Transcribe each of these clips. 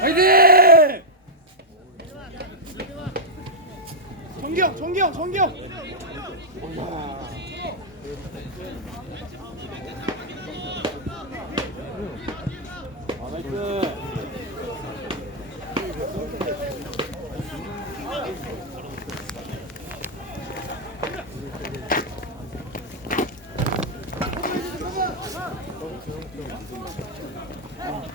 화이팅! 정기영, 정기영, 정기영. 아 나이스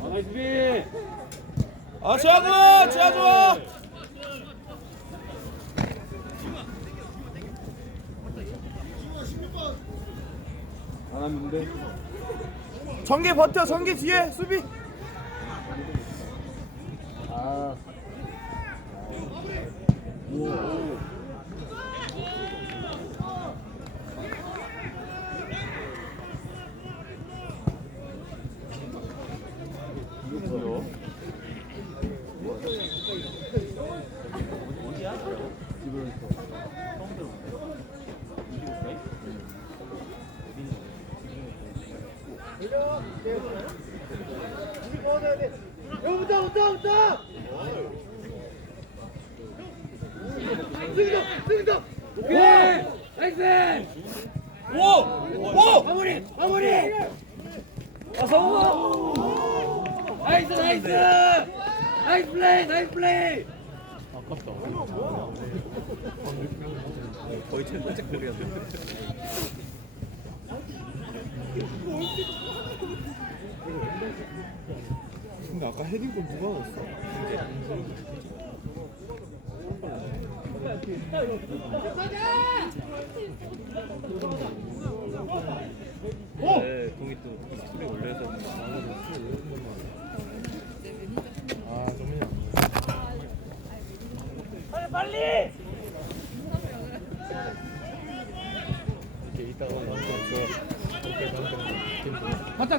아 나이스 비 아, 지하 좋아, 지하 좋아. 안 왔는데 정기 버텨, 정기 뒤에 수비. 나이스 나이스. 나이스 플레이 나이스 플레이. 거의 제 번째 클리어인데 근데 아까 헤딩골 누가 넣었어? 네, 공이 또 스토리 올려서 아, 정민이 형. 이렇게 이따가 나올 수 없어 이렇게 나올 맞자,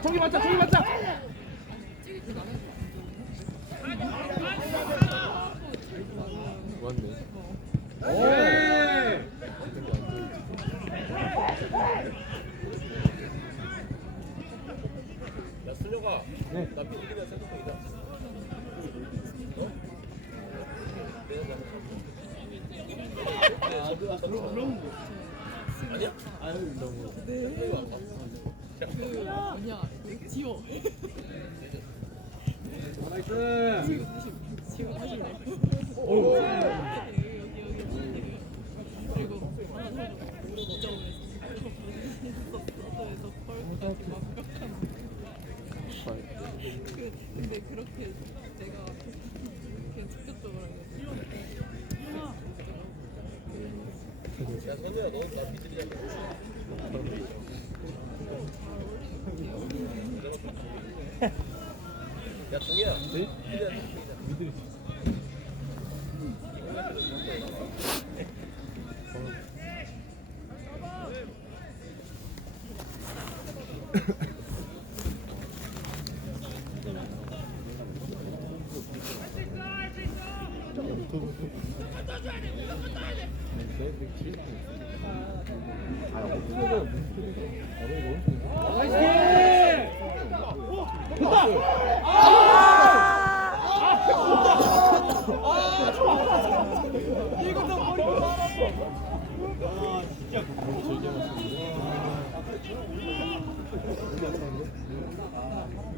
맞자, 정기 맞자. 맞네 근데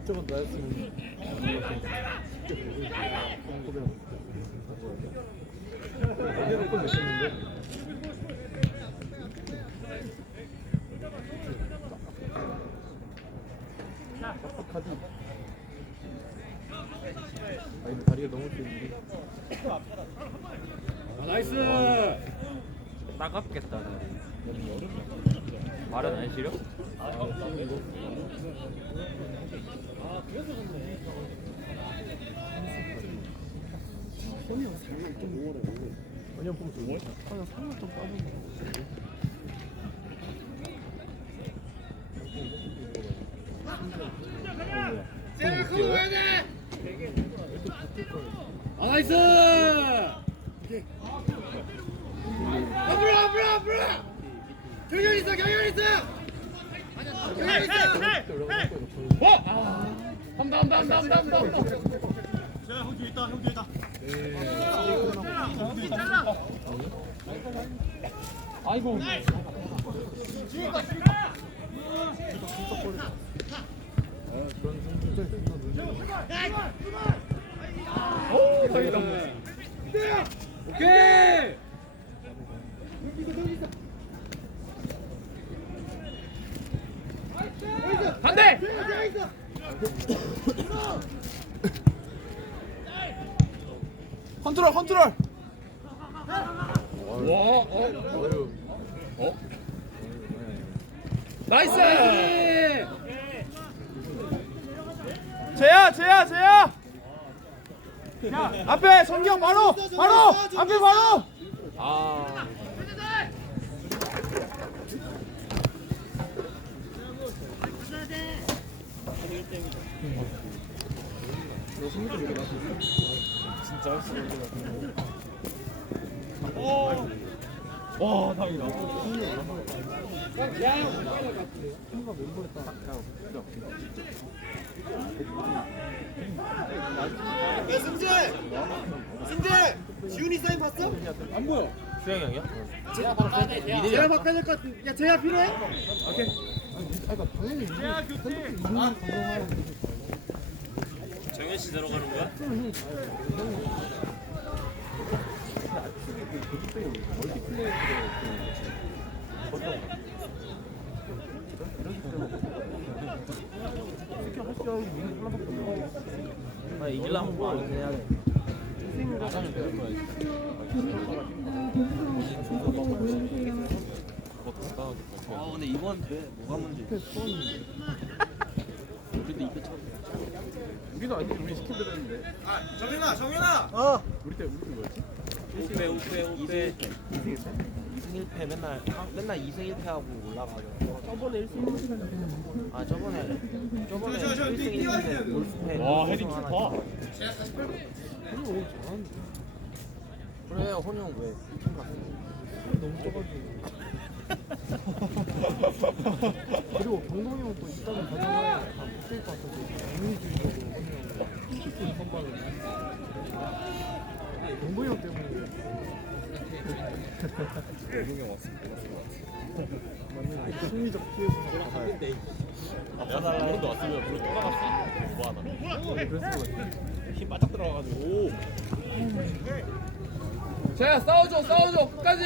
저건 나였으면 몇번 냈었는데 카드 아 근데 다리가 아, 나이스 따갑겠다 말은 안 싫어? 폼 좋네. 하나 3년 좀 빠진 거. 아 나이스 앞으로 앞으로 앞으로 경현 있어 경현 있어 경현 있어 한다 한다 한다 한다 한다 한다 아이고. 오 다행이다 오케이 반대 컨트롤 컨트롤. 와 어? 나이스! 제야 제야 제야! 앞에 성경 바로 바로! 앞에 바로! 아. 와, 다행이다. 야 승재! 승재! 지훈이 사인 봤어? 안 보여. 수영이 형이야? 제가. 바꿔야 될 것 같은 야 제야 필요해? 정현 씨 들어가는 거야? 아, 이기려면 뭐 하긴 해야 돼. 아 근데 이번 대회 뭐가 문제? 우리도 이게 참. 우리도 아니지, 우리 시키드렸는데. 정현아 정현아 어! 우리 때, 우리 때 뭐였지? 5패 5패 5패 2승 1패 맨날 하- 맨날 2승 1패 하고 올라가죠. 저번에 1승 1패. 아 저번에 저번에 저, 저, 저, 1승 뛰어야 1패 돼요. 골프패. 와, 헤딩 좋다. 그래 혼용 왜팀 갔어? 너무 좁아지고. 그리고 경동이 형또 이따가 같아서 인위주의적으로 하면 선발을 경동이 형 때문에 경동이 형 왔을 때 맞는 심리적 피해서 가봐야 돼 아빠달라 물도 왔으면 물을 떠나갔어 뭐하나 것 같아 힘 바짝 들어가가지고 자 싸워줘 싸워줘 끝까지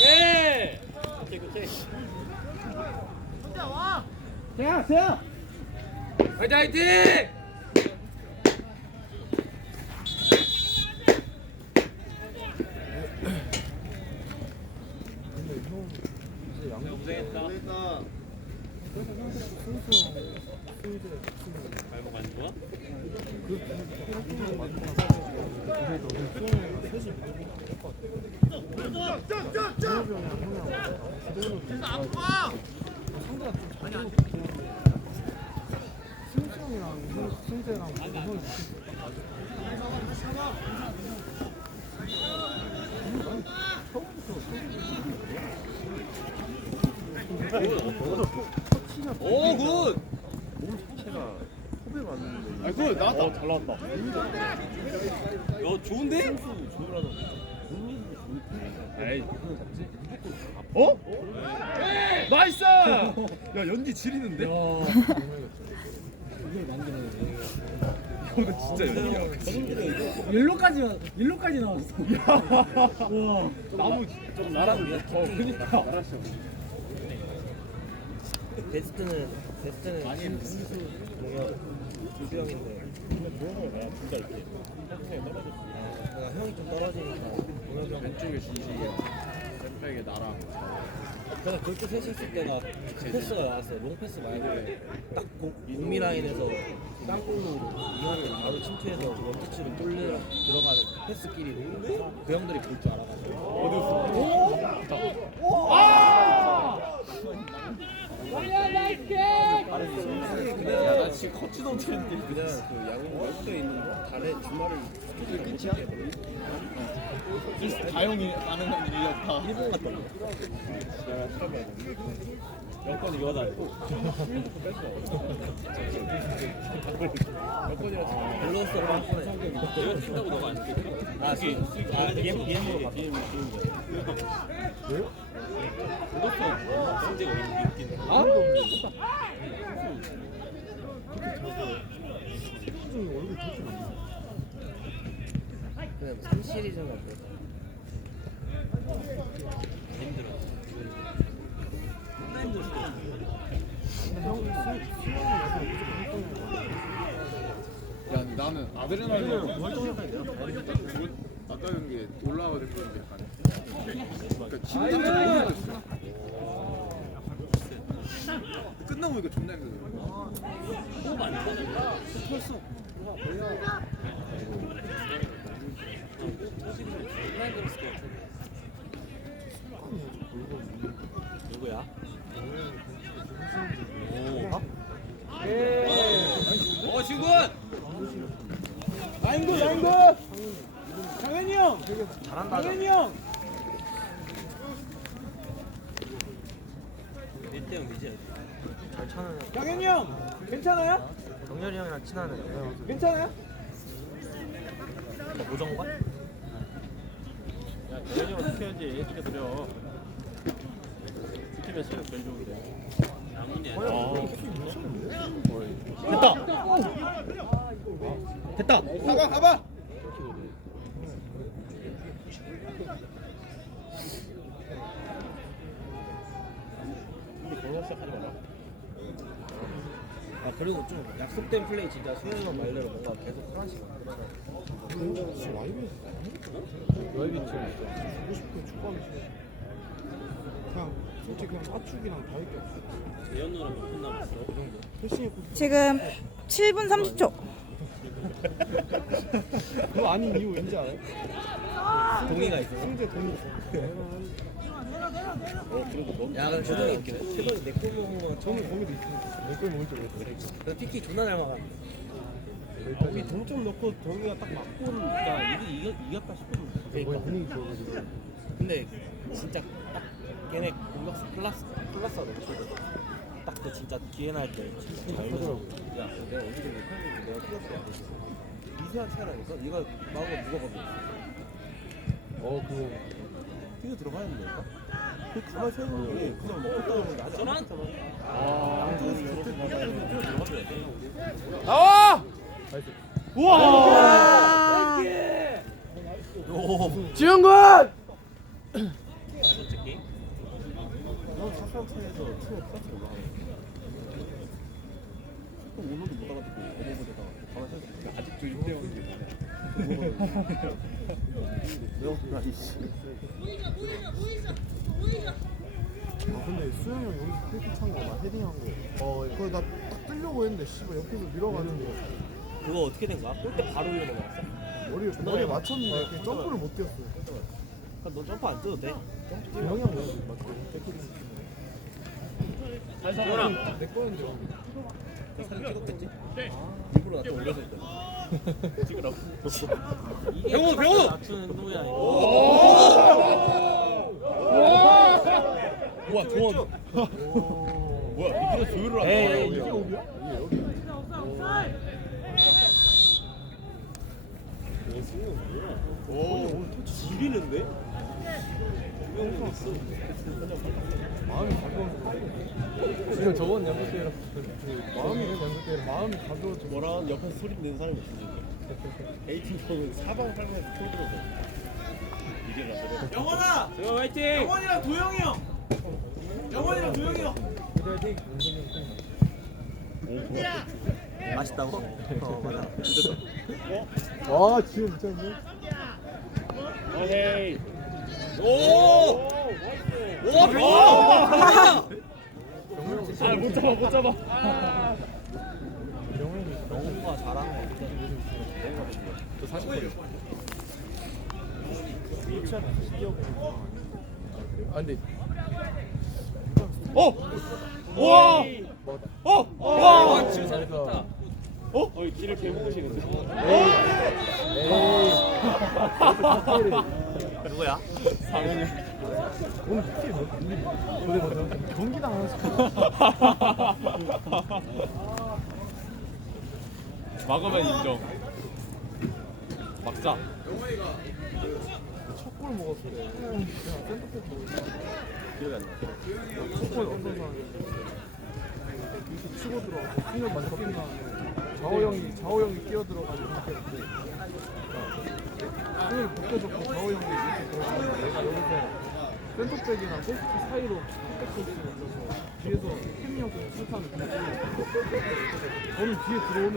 예! 오케이 오케이. 화이팅 화이팅 근데 형 고생했다 승수 승재 발목 안 좋아? 그 준엽이 형이랑 승수 형이랑 형, 승재랑 형이 느낌 딱 맞아 아니, 난 처음부터 오 굿! 몸 자체가 컵에 맞는데 아이고 나왔다 어, 잘 나왔다 야 좋은데? 에이 어? 나이스 야 연기 지리는데? 이거 진짜 연기야 일로까지 일로까지 나왔어. 와. 나무 좀 날았는데 어 그니까 베스트는 베스트는 김수 동현 이수영인데. 아, 그러니까 형이 좀 떨어지니까 동현 형 왼쪽에 진시 왼쪽에 나랑. 그렇게 셋이 있을 때가 패스가 나왔어요. 롱 패스 말고 딱 공, 공미 라인에서 땅볼로 이하는 바로 침투해서 원터치로 뚫려 들어가는 패스끼리. 그 형들이 볼 줄 알아가지고. 야, 나 지금 걷지도 못했는데 그냥 그 양양 월드에 있는 달에 주말을 스케줄 끝이야? 다용이 가능한 일이었다. 일본 갔다 와. 여건이 이거다. 밸런스 빵꾸네. 내가 친다고 너가 안 돼. 아, 지 아, 왜요? 그것도 성재가 왜 아? 얼굴 그렇게 많나? 그냥 3 시리즈가 그래. 힘들어. 야, 근데 나는 아드레날린 아까 게 올라와야 될 건데 약간. 그러니까 심장이 너무 힘들었어. 끝나고 보니까 존나 힘들어. 누구야? 어, 지군! 라인굿 라인굿 장현이 형 잘한다. 장현이 형 1대0 미지. 잘 차는 애. 장현이 형 괜찮아요? 정렬이 형이랑 애. 괜찮아요? 오정관? 야, 대현이 형 시켜야지. 시켜드려. 시키면 시간 제일 좋은데. 양훈이 됐다. 가봐, 가봐. 번호 시작하지 마라. 아 그리고 좀 약속된 플레이 진짜 수현이 형 말대로 뭔가 계속 하나씩 만들어서 진짜 라이브에서 라이브 팀. 보고 싶은 축구하기 싫어. 그냥 솔직히 그냥 빠축이랑 다할 게 없어. 누나랑 몇분 남았어? 지금 7분 30초. 그거 아닌 이유 왠지 알아요? 동의가 있어. 승재 돈이 있어. 야 그럼 주동이 주동이 내골 먹으면 처음 저는 거기도 있으니까 내걸 먹을 줄 모르겠어. 그 피키 존나 잘 막아. 여기 동점 넣고 동이가 딱 맞고 야 이거 이겼, 이겼다 싶으면 거의 분위기 좋아가지고. 근데 진짜 딱 걔네 공격수 플러스 플러스가 너무 좋고 딱그 진짜 기회 날때. 하더라고. 야 내가 언제 못하는데 내가 플러스야 미세한 차이라니까? 네가 마음가 무거거든 어 그거 뛰어 들어가야 된다니까? 그 가만히 서 있는 게 그냥 먹고 따라오는데 아직 안 했잖아. 양쪽에서 제때 뛰어 들어가야? 돼 나와! 우와! 넌 사상 차에서 팀에 플러스 올라가 또 오너도 못 알아듣고 어머보다가 가만히 서 있어 아직도 6대0인데. 내가 이씨 아 근데 수영이 형 여기서 크리켓 찬거나 헤딩한 거. 어 그거 나딱 뜨려고 했는데 씨발 옆에서 밀어가지고 그거 어떻게 된 거야? 골대 바로 위로 넘어갔어? 머리 머리에 맞췄는데 그 점프를 못 뛰었어요. 그럼 너 점프 안 뛰어도 돼? 영향 뭐지? 맞고 태클이. 지훈아. 내 거였는데. 사진 찍었겠지? 일부러 나한테 올려서 했잖아 찍으라고. 병호 병호! 낮추는 행동이 아니고 우와, 조원. 뭐야, 이거 조율을 안 에이, 해. 이게 여기야? 여기 여기. 오, 지리는데? 마음이 가벼워서. 지금 저번 때랑 마음이 연습 때랑 마음이 가벼워져. 뭐라 옆에서 소리 내는 사람이 없지. 에이틴 거는 사방 팔방에서 총 들어서. 이게 나 영원아! 제가 화이팅! 영원이랑 도영이 형! 영원이랑 도영이 형! 좀. 맛있다고? 어 맞아 와 지금 진짜 뭐. 오케이. 오! 아못 잡아 못 잡아 영호가 잘하는 거저 40%요. 아 근데 어! 우와! 어! 와! 지금 잘했다 어, 길을 개먹으시는데. 누구야? 오늘 PK 몇 우리 근데 맞아 경기당 하나씩 막으면 인정 막자 첫골 먹었을 때 그냥 센터백 먹을 때 기억이 안 나. 첫골 어떤 상황이 이렇게 치고 들어가서 먼저 낀 다음에 좌우 형이 좌우 형이 뛰어 들어가지고 했고 승을 벗겨줬고 좌우 형이 이렇게 들어가면 내가 여기서 센터백이랑 골키퍼 사이로 백코스를 올려서 뒤에서 햄이 형그 출타를 주고 저는 뒤에 들어오는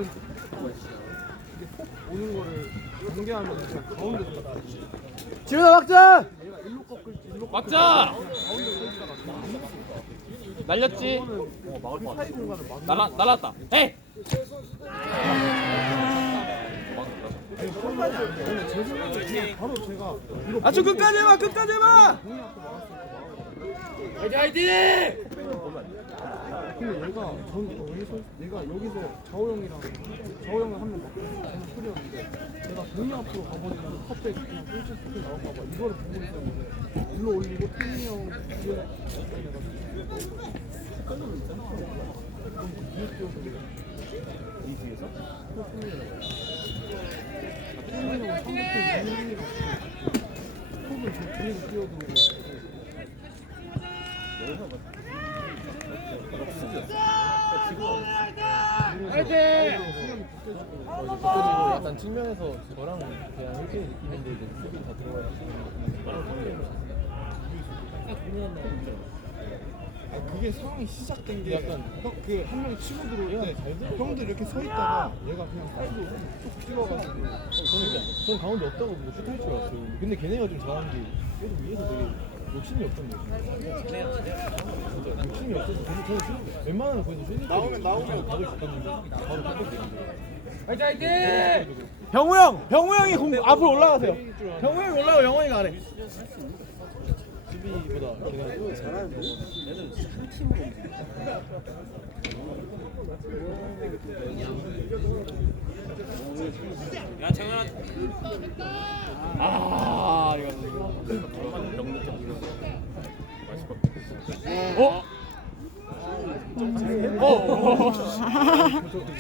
이게 폭 오는 거를 경계하면 그냥 가운데 들어가 지훈아 막자 얘가 일로 꺾을지 일로 막자! 꺾을지 가운데 서 있다가 날렸지? 어, 막을 그 사이 공간을 막 날라, 날랐다 에이! 아주 끝까지 해봐 끝까지 해봐 화이팅 화이팅! 근데 얘가 전 여기서 얘가 여기서 좌우 형이랑 좌우 형을 한명 저는 풀이었는데 제가 공이 앞으로 가버리면 컵백 그냥 꼴찌 스킬 나올까 봐 이거를 보고 있었는데 일로 올리고 태민이 형 뒤에 내가 헷갈리면 있잖아 그럼 그 뒤에 뛰어서 이 뒤에서? 민민이랑 톱을 저 뒤에서 뛰어들고 그래가지고 약간 측면에서 저랑 그냥 이렇게 느끼는데 이제 수비 다 들어가야 아, 그게 상황이 시작된 게 약간 그한명 치고 들어올 때 형들 이렇게 서 있다가 얘가 그냥 사이드로 툭 찍어가지고 저는, 전 가운데 없다고 보고 슛할 줄 알았어요 근데 걔네가 좀 잘하는 게 계속 위에서 되게 욕심이 없던 거예요 진짜 욕심이 없어서 계속 저는 슛 웬만하면 거기서 슛 나오면 나오면 답을 줬었는데 바로 슛했거든요 화이팅 화이팅! 병우 형! 병우 형이 공 앞으로 올라가세요 병우 형이 올라가고 영원이가 안해 수비보다 걔가 잘하는 거 얘는 한 팀으로 움직여 야 정현아 아 이거 어? 어?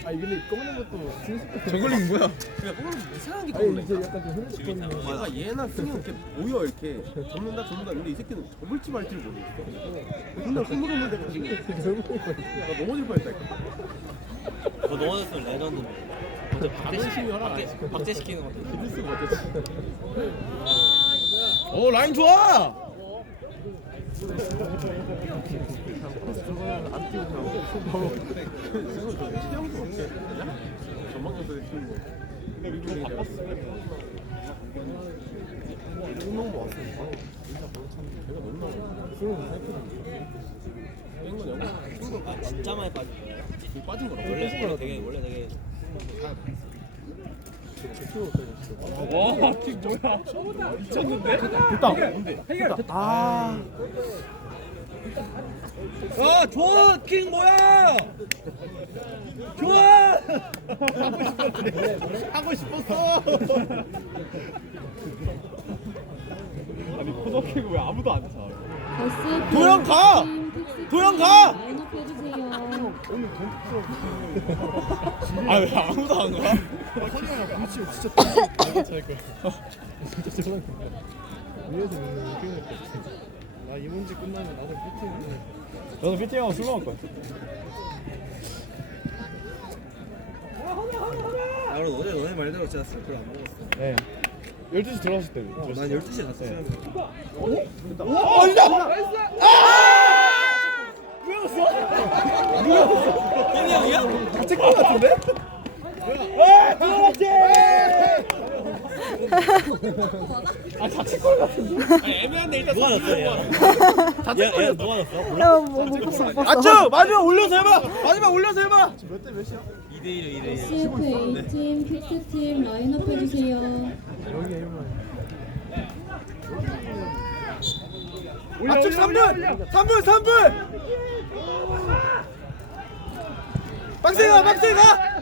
아니 근데 꺼내는 것도 진짜 저글링 뭐야? 이상한 게 아니 이제 약간 좀 얘가 얘나 승이 이렇게 모여 이렇게. 접는다 접는다. 근데 이 새끼는 접을지 말지를 모르겠어. 존나 흐물흐물 돼가지고 나 넘어질 뻔했다니까 넘어졌으면 레전드인데 먼저 박제시키는 박제, 박제시키는 믿을 수가 없겠지 오 라인 좋아! 저거는 안 뛰고 그냥 손 바로 저 체형도 거 운동 뭐 왔어요 바로 바로 걔가 너무 아 진짜 많이 빠진 거야 빠진 거라 원래 원래 되게 원래 되게 와 킥 뭐야 미쳤는데? 됐다 해결 아. 아, 좋아! 킹 뭐야! 좋아! 하고 싶었어 아니 코너킥을 왜 아무도 안 차? 도영 가! 도영 가! 연합해주세요. 아, 왜 아무도 안 가? 부딪히면 진짜 없어 나이 문제 끝나면 나도 피팅을 저는 피팅하고 술 먹을 거야. 아 그럼 어제 너네 말대로 진짜 술을 안 먹었어 네. 12시 들어갔을 때. 난 12시에 갔어 수영이 어, 아니다! 형이 형이야? 같은 거 같은데? 와, 들어갔지! 애매한데 일단 누가 넣었어 얘? 얘, 얘 누가 넣었어? 몰라? 야, 뭐, 못 봤어, 못 봤어. 맞죠? 마지막 올려서 해봐. 마지막 올려서 해봐. 2대 1 2대 1 CF A팀, 픽스팀 라인업 해주세요. 여기 해보면 앞쪽 3분 3분 3분! 박세가 박세가!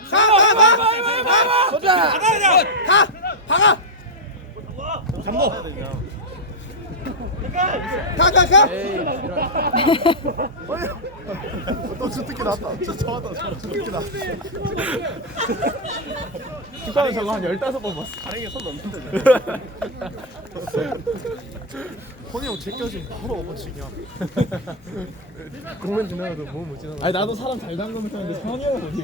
가 가 가 가 가가! 그냥 가 박아 잠궈 가가가. 너 주특기 나왔다. 저 저왔다 저 주특기 나왔다. 축구하는 저거 한 15번 봤어. 가랭이 손 넣는데. 혼이 형 제껴지면 바로 엎어치기야 공면 지나가도 몸을 못 지나가 아니 나도 사람 잘 담그면 타는데 상현이 형은 어디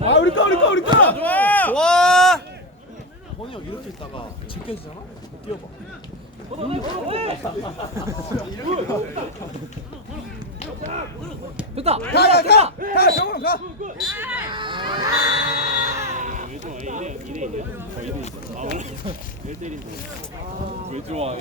아 우리 거 우리 거 우리 거! 좋아 좋아! 혼이 형 이렇게 있다가 제껴지잖아? 뛰어봐. 가가가! 가 병원 가! 왜 좋아